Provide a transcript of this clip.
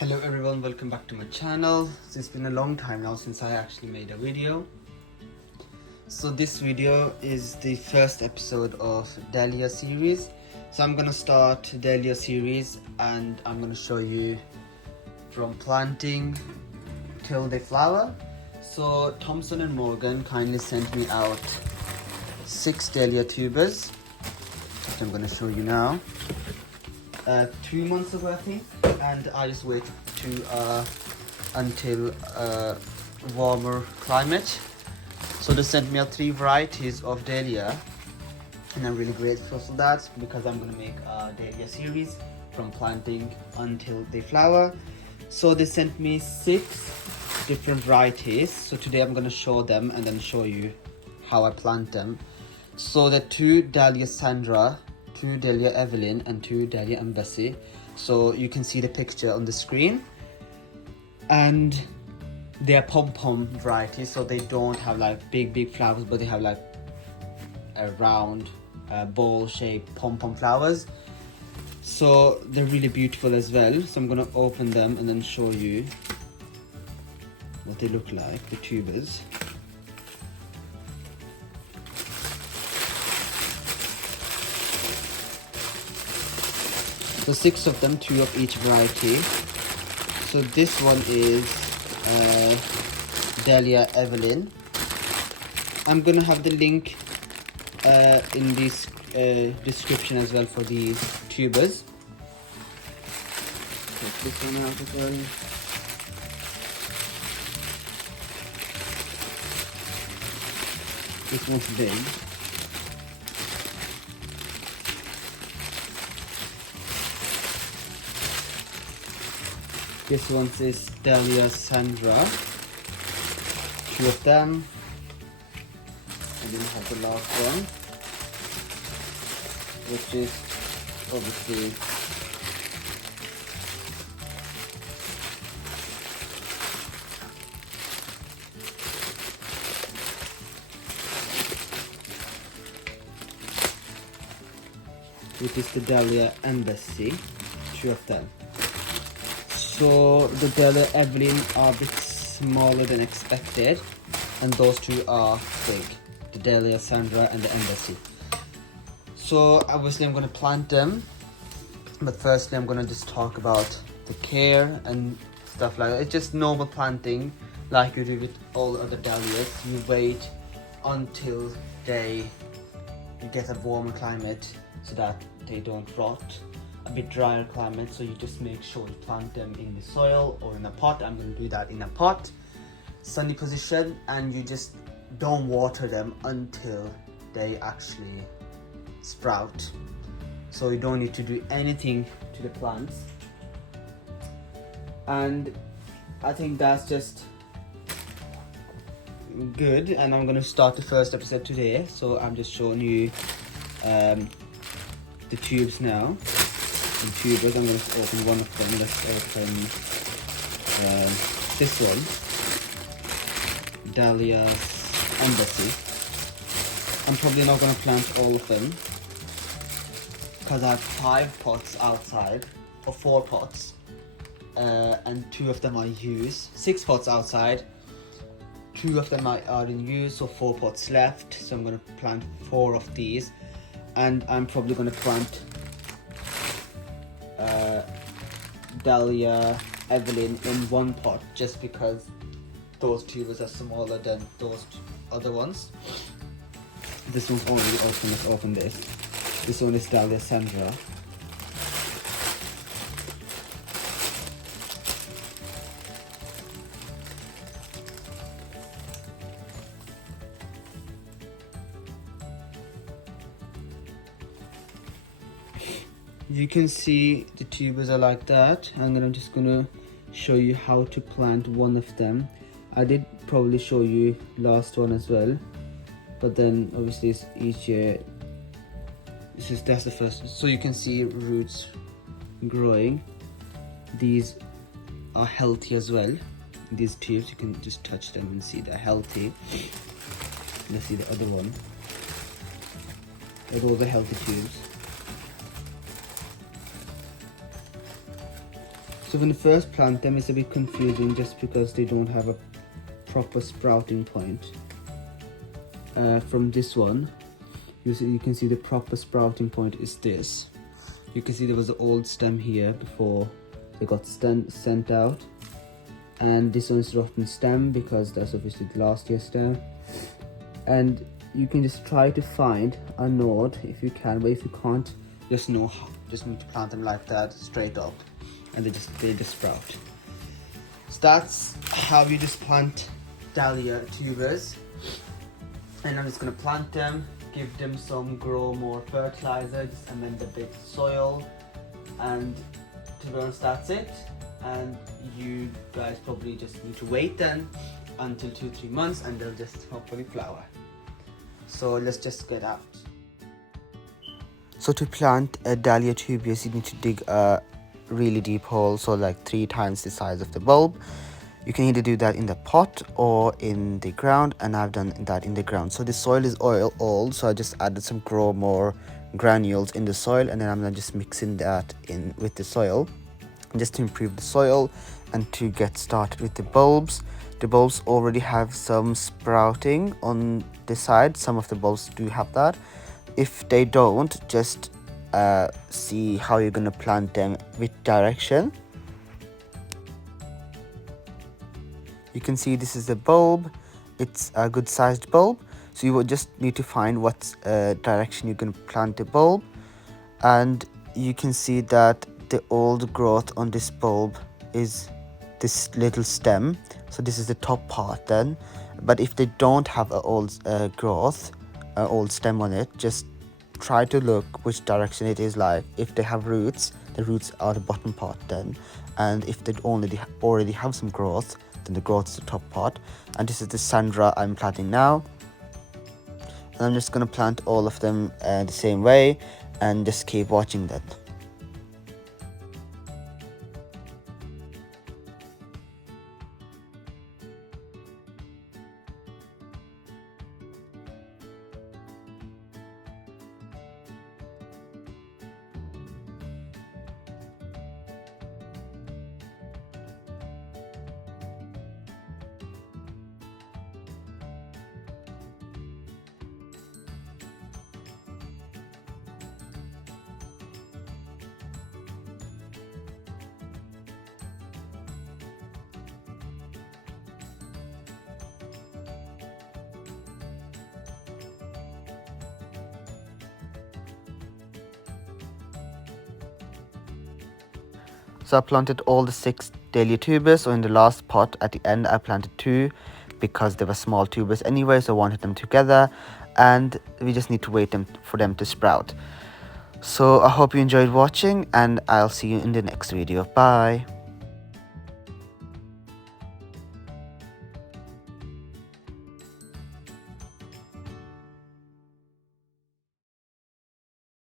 Hello everyone, welcome back to my channel. So it's been a long time now since I actually made a video. So this video is the first episode of Dahlia series. So I'm gonna start Dahlia series and I'm gonna show you from planting till they flower. So Thompson and Morgan kindly sent me out 6 Dahlia tubers, which I'm gonna show you now. 2 months ago I think, and I just waited until warmer climate. So they sent me out 3 varieties of Dahlia, and I'm really grateful for that because I'm gonna make a Dahlia series from planting until they flower. So they sent me 6 different varieties. So today I'm gonna show them and then show you how I plant them. So the 2 Dahlia Sandra, 2 Dahlia Evelyn and 2 Dahlia Embassy. So you can see the picture on the screen, and they are pom-pom varieties, so they don't have like big flowers, but they have like a round ball shaped pom-pom flowers. So they're really beautiful as well. So I'm gonna open them and then show you what they look like, the tubers. So 6 of them, 2 of each variety. So this one is Dahlia Evelyn. I'm gonna have the link in this description as well for these tubers. Take this one out as well. This one's big. This one is Dahlia Sandra, 2 of them, and then we have the last one, which is obviously the Dahlia Embassy, 2 of them. So the Dahlia Evelyn are a bit smaller than expected, and those 2 are big, the Dahlia Sandra and the Embassy. So obviously I'm going to plant them, but firstly I'm going to just talk about the care and stuff like that. It's just normal planting like you do with all other dahlias. You wait until they get a warmer climate so that they don't rot. A bit drier climate, so you just make sure you plant them in the soil or in a pot. I'm going to do that in a pot, sunny position, and you just don't water them until they actually sprout. So you don't need to do anything to the plants, and I think that's just good. And I'm going to start the first episode today, so I'm just showing you the tubes now. The tubers, I'm going to open one of them. Let's open this one, Dahlia's Embassy. I'm probably not going to plant all of them because I have 5 pots outside, or 4 pots, and 2 of them are used. 6 pots outside, 2 of them are in use, so 4 pots left. So I'm going to plant 4 of these, and I'm probably going to plant Dahlia Evelyn in 1 pot, just because those tubers are smaller than those other ones. This one's already open. Let's open this. This one is Dahlia Sandra. You can see the tubers are like that, and I'm just gonna show you how to plant one of them. I did probably show you last one as well, but then obviously it's easier. That's the first. So you can see roots growing. These are healthy as well. These tubes, you can just touch them and see they're healthy. Let's see the other one. Those are the healthy tubes. So when you first plant them, it's a bit confusing just because they don't have a proper sprouting point. From this one, you can see the proper sprouting point is this. You can see there was an old stem here before they got sent out, and this one's rotten stem because that's obviously the last year's stem. And you can just try to find a node if you can, but if you can't, just need to plant them like that straight up, and they just sprout. So that's how you just plant dahlia tubers. And I'm just gonna plant them, give them some grow more fertilizer, just amend a bit soil, and to be honest, that's it. And you guys probably just need to wait then until 2-3 months, and they'll just hopefully flower. So let's just get out. So to plant a dahlia tuberous, you need to dig a really deep hole, so like 3 times the size of the bulb. You can either do that in the pot or in the ground, and I've done that in the ground. So the soil is old, so I just added some grow more granules in the soil, and then I'm just mixing that in with the soil just to improve the soil and to get started with the bulbs. The bulbs already have some sprouting on the side. Some of the bulbs do have that. If they don't, just see how you're going to plant them with direction. You can see this is the bulb. It's a good sized bulb, so you will just need to find what direction you're going to plant the bulb. And you can see that the old growth on this bulb is this little stem, so this is the top part then. But if they don't have an old growth, an old stem on it, just try to look which direction it is. Like if they have roots, the roots are the bottom part then, and if they already have some growth, then the growth is the top part. And this is the Sandra I'm planting now, and I'm just going to plant all of them the same way and just keep watching that. So I planted all the 6 dahlia tubers. So in the last pot at the end, I planted 2 because they were small tubers anyway, so I wanted them together, and we just need to wait for them to sprout. So I hope you enjoyed watching, and I'll see you in the next video. Bye.